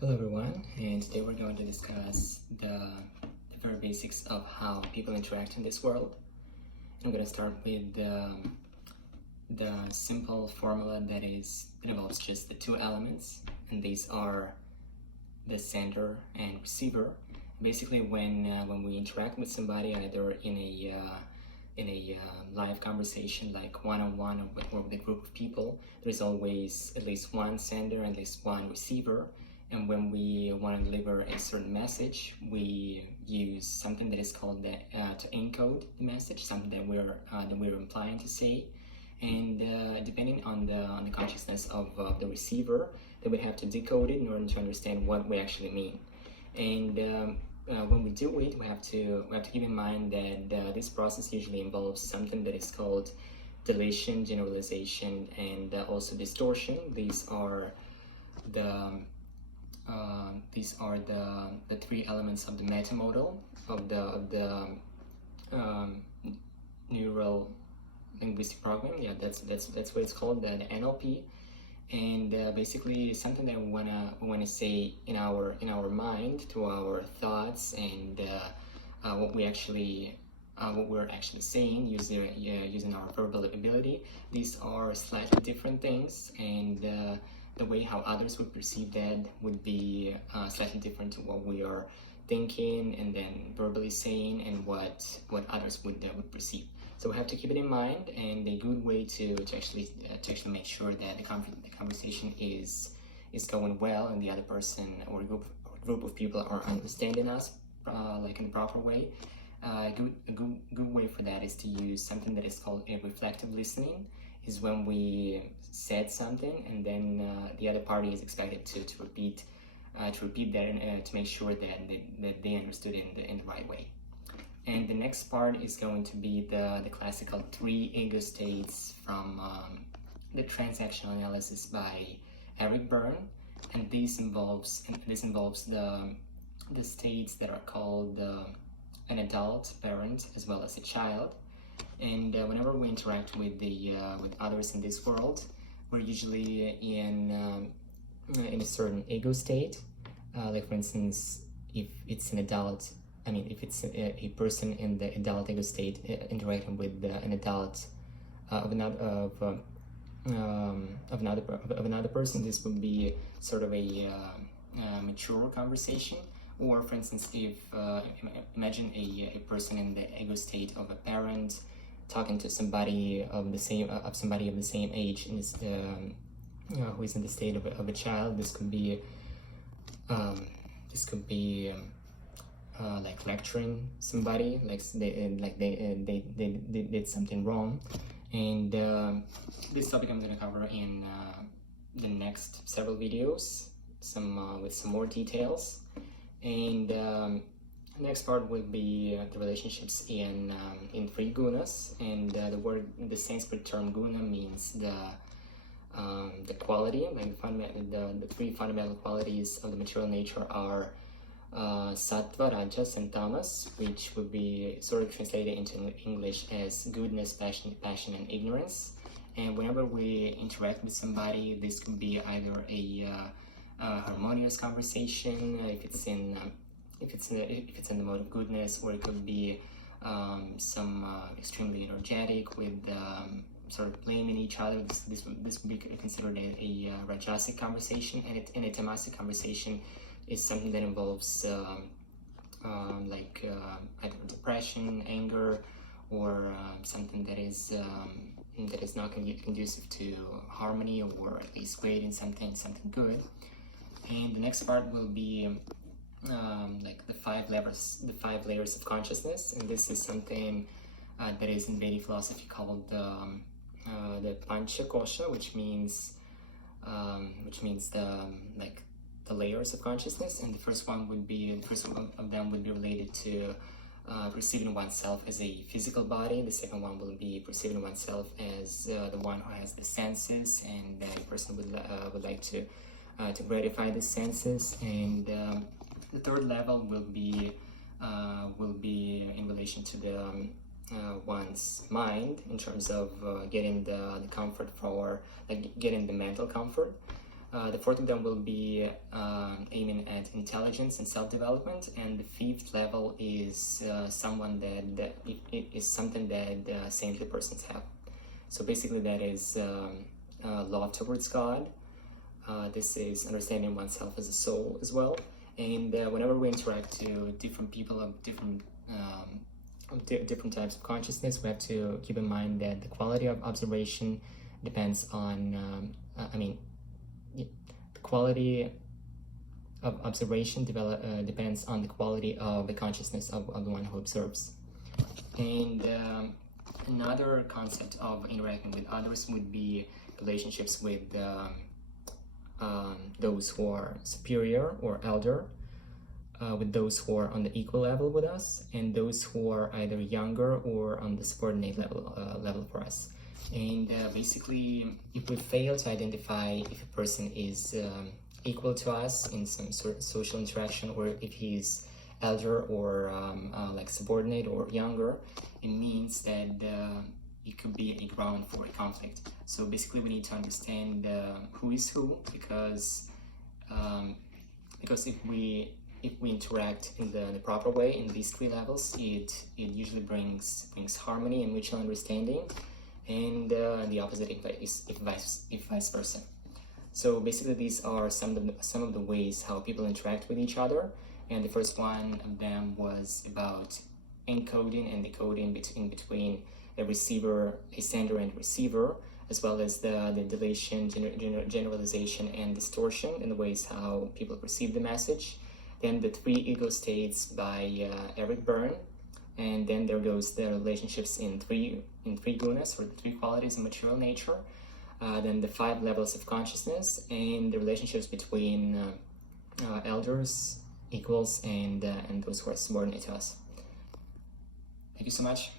Hello everyone, and today we're going to discuss the very basics of how people interact in this world. I'm going to start with the simple formula that involves just the two elements, and these are the sender and receiver. Basically, when we interact with somebody, either in a live conversation like one-on-one or with a group of people, there's always at least one sender and at least one receiver. And when we want to deliver a certain message, we use something that is called to encode the message, something that we're implying to say. And depending on the consciousness of the receiver, then we have to decode it in order to understand what we actually mean. And when we do it, we have to keep in mind that this process usually involves something that is called deletion, generalization, and also distortion. These are the three elements of the meta model of the neural linguistic programming. Yeah, that's what it's called, the NLP. And basically something that we wanna say in our mind through our thoughts and what we're actually saying using our verbal ability. These are slightly different things, and the way how others would perceive that would be slightly different to what we are thinking and then verbally saying, and what others would perceive. So we have to keep it in mind, and a good way to actually make sure that the conversation is going well, and the other person or group of people are understanding us like in the proper way. A good way for that is to use something that is called a reflective listening. Is when we said something and then the other party is expected to repeat that and to make sure that they understood it in the right way. And the next part is going to be the classical three ego states from the transactional analysis by Berne, and this involves the states that are called an adult, parent, as well as a child. And whenever we interact with others in this world, we're usually in a certain ego state. Like for instance, if it's an adult, if it's a person in the adult ego state interacting with an adult of another person, this would be sort of a mature conversation. Or for instance, if imagine a person in the ego state of a parent talking to somebody of the same age, and is who is in the state of a child. This could be like lecturing somebody, like they did something wrong. And this topic I'm going to cover in the next several videos, with some more details. And next part will be the relationships in three gunas, and the Sanskrit term guna means the quality. Like the three fundamental qualities of the material nature are sattva, rajas, and tamas, which would be sort of translated into English as goodness, passion, and ignorance. And whenever we interact with somebody, this could be either a harmonious conversation, if it's in the mode of goodness, or it could be some extremely energetic with sort of blaming each other. This would be considered a rajasic conversation, and a tamasic conversation is something that involves either depression, anger, or something that is not conducive to harmony, or at least creating something good. And the next part will be like the five layers of consciousness, and this is something that is in Vedic philosophy called the Pancha Kosha, which means the layers of consciousness. And the first of them would be related to perceiving oneself as a physical body. The second one will be perceiving oneself as the one who has the senses, and a person would like to gratify the senses. And the third level will be in relation to the one's mind, in terms of getting the comfort getting the mental comfort. The fourth of them will be aiming at intelligence and self-development, and the fifth level is someone that is something that saintly persons have. So basically, that is love towards God. This is understanding oneself as a soul as well. And whenever we interact to different people of different types of consciousness, we have to keep in mind that the quality of observation depends on, the quality of observation depends on the quality of the consciousness of the one who observes. And another concept of interacting with others would be relationships with those who are superior or elder, with those who are on the equal level with us, and those who are either younger or on the subordinate level for us. And basically, if we fail to identify if a person is equal to us in some sort of social interaction, or if he's elder or like subordinate or younger, it means that it could be a ground for a conflict. So basically, we need to understand who is who, because if we interact in the proper way in these three levels, it usually brings harmony and mutual understanding, and the opposite if vice versa. So basically, these are some of the ways how people interact with each other. And the first one of them was about encoding and decoding between a receiver, a sender and receiver, as well as the deletion, generalization, and distortion in the ways how people perceive the message. Then the three ego states by Berne, and then there goes the relationships in three Gunas, or the three qualities of material nature. Then the 5 levels of consciousness, and the relationships between elders, equals, and those who are subordinate to us. Thank you so much.